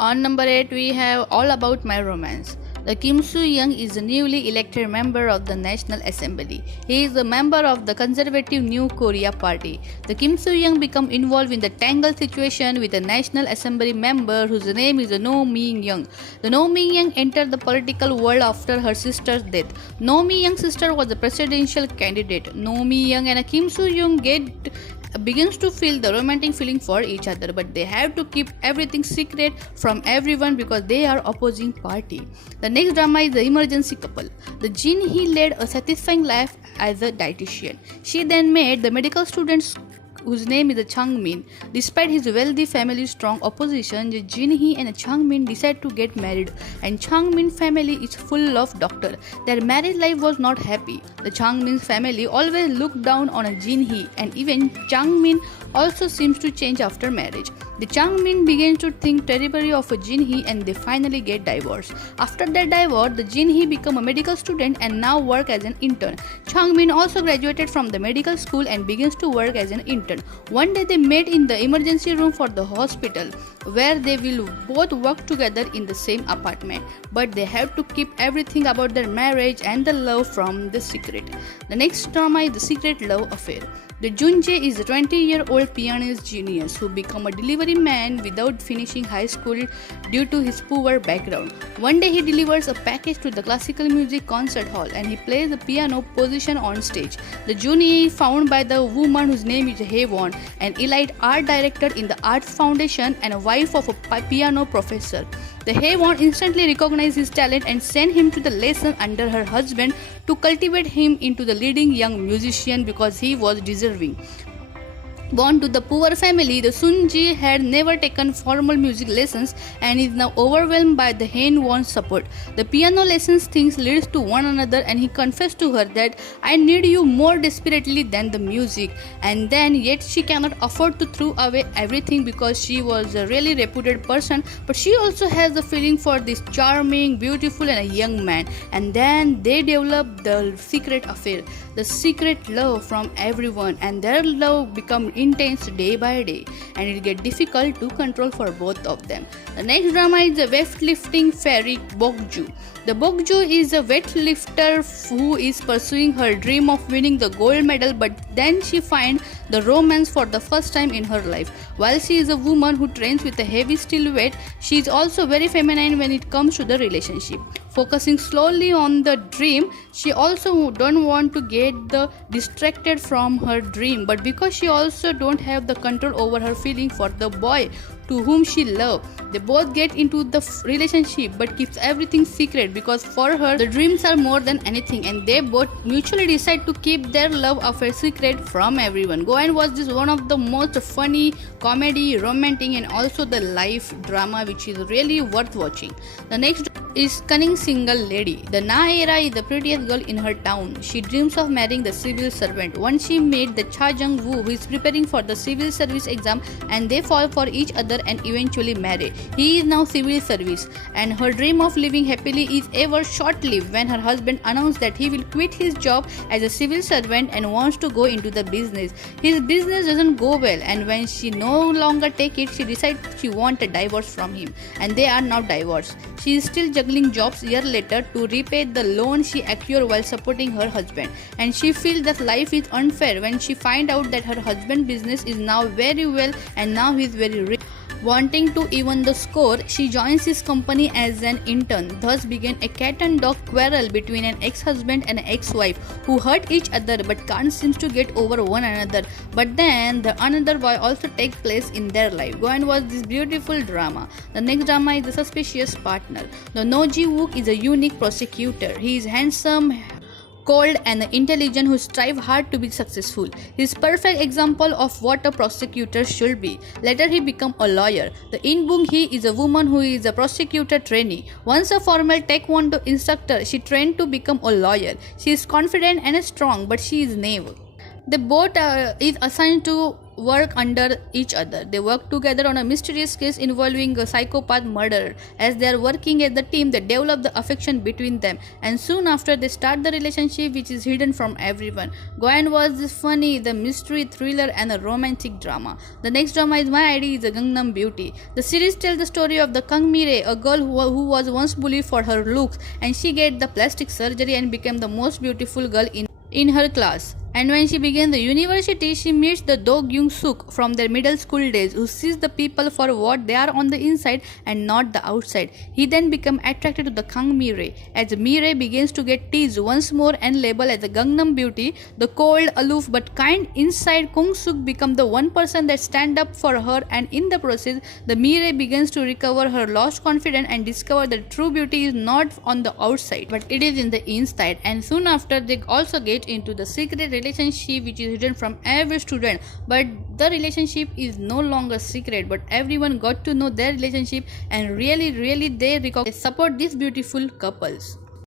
On number 8, we have All About My Romance. The Kim Soo-young is a newly elected member of the National Assembly. He is a member of the conservative New Korea party. The Kim Soo-young become involved in the tangled situation with a National Assembly member whose name is No Mi-young. The No Mi-young entered the political world after her sister's death. No Mi-young's sister was a presidential candidate. No Mi-young and Kim Soo-young begins to feel the romantic feeling for each other, but they have to keep everything secret from everyone because they are opposing party. The next drama is the emergency couple. The Jin Hee led a satisfying life as a dietitian. She then met the medical student whose name is Chang Min. Despite his wealthy family's strong opposition, Jin Hee and Chang Min decide to get married, and Chang Min family is full of doctor. Their marriage life was not happy. The Chang Min's family always looked down on Jin Hee, and even Chang Min also seems to change after marriage. The Chang Min begins to think terribly of Jin Hee and they finally get divorced. After their divorce, the Jin Hee become a medical student and now work as an intern. Chang Min also graduated from the medical school and begins to work as an intern. One day they met in the emergency room for the hospital where they will both work together in the same apartment. But they have to keep everything about their marriage and the love from the secret. The next drama is The Secret Love Affair. The Jun Jae is a 20-year-old pianist genius who became a delivery man without finishing high school due to his poor background. One day he delivers a package to the classical music concert hall and he plays the piano position on stage. The Jun Jae is found by the woman whose name is Hae Won, an elite art director in the Arts Foundation and a wife of a piano professor. The Hae Won instantly recognizes his talent and sends him to the lesson under her husband to cultivate him into the leading young musician because he was deserving. Born to the poor family, the Sun Ji had never taken formal music lessons and is now overwhelmed by the Hae Won's support. The piano lessons things leads to one another and he confessed to her that I need you more desperately than the music, and then yet she cannot afford to throw away everything because she was a really reputed person, but she also has a feeling for this charming, beautiful and a young man, and then they develop the secret affair, the secret love from everyone, and their love becomes intense day by day and it gets difficult to control for both of them. The next drama is the weightlifting fairy Bokju. The Bokju is a weightlifter who is pursuing her dream of winning the gold medal, but then she finds the romance for the first time in her life. While she is a woman who trains with a heavy steel weight, she is also very feminine when it comes to the relationship. Focusing slowly on the dream, she also don't want to get distracted from her dream, but because she also don't have the control over her feeling for the boy to whom she loves, they both get into the relationship but keeps everything secret because for her the dreams are more than anything, and they both mutually decide to keep their love affair secret from everyone. Go and watch this, one of the most funny comedy, romantic and also the life drama which is really worth watching. The next is Cunning Single Lady. The Na-era is the prettiest girl in her town. She dreams of marrying the civil servant. Once she meets the Cha Jung-woo who is preparing for the civil service exam and they fall for each other and eventually marry. He is now civil service and her dream of living happily is ever short-lived when her husband announced that he will quit his job as a civil servant and wants to go into the business. His business doesn't go well and when she no longer take it, she decides she wants a divorce from him and they are now divorced. She is still juggling jobs year later to repay the loan she acquired while supporting her husband, and she feels that life is unfair when she finds out that her husband's business is now very well and now he is very rich. Wanting to even the score, she joins his company as an intern. Thus began a cat and dog quarrel between an ex-husband and an ex-wife who hurt each other but can't seem to get over one another. But then the another boy also takes place in their life. Go and watch this beautiful drama. The next drama is The Suspicious Partner. The No Ji-wook is a unique prosecutor. He is handsome, cold and intelligent who strive hard to be successful. He is perfect example of what a prosecutor should be. Later he become a lawyer. The In Bung-hee is a woman who is a prosecutor trainee. Once a formal taekwondo instructor, she trained to become a lawyer. She is confident and strong, but she is naive. They both is assigned to work under each other. They work together on a mysterious case involving a psychopath murderer. As they are working as the team, they develop the affection between them, and soon after they start the relationship which is hidden from everyone. Goyan was this funny, the mystery thriller and a romantic drama. The next drama is My ID is a Gangnam Beauty. The series tells the story of the Kang Mire, a girl who was once bullied for her looks, and she get the plastic surgery and became the most beautiful girl in her class. And when she began the university, she meets the Do Gyung Suk from their middle school days, who sees the people for what they are on the inside and not the outside. He then becomes attracted to the Kang Mire. As Mire begins to get teased once more and labeled as a Gangnam Beauty, the cold, aloof but kind inside Kung Suk becomes the one person that stands up for her, and in the process, the Mire begins to recover her lost confidence and discover that true beauty is not on the outside, but it is in the inside. And soon after, they also get into the secret relationship which is hidden from every student, but the relationship is no longer secret, but everyone got to know their relationship, and really they support these beautiful couples.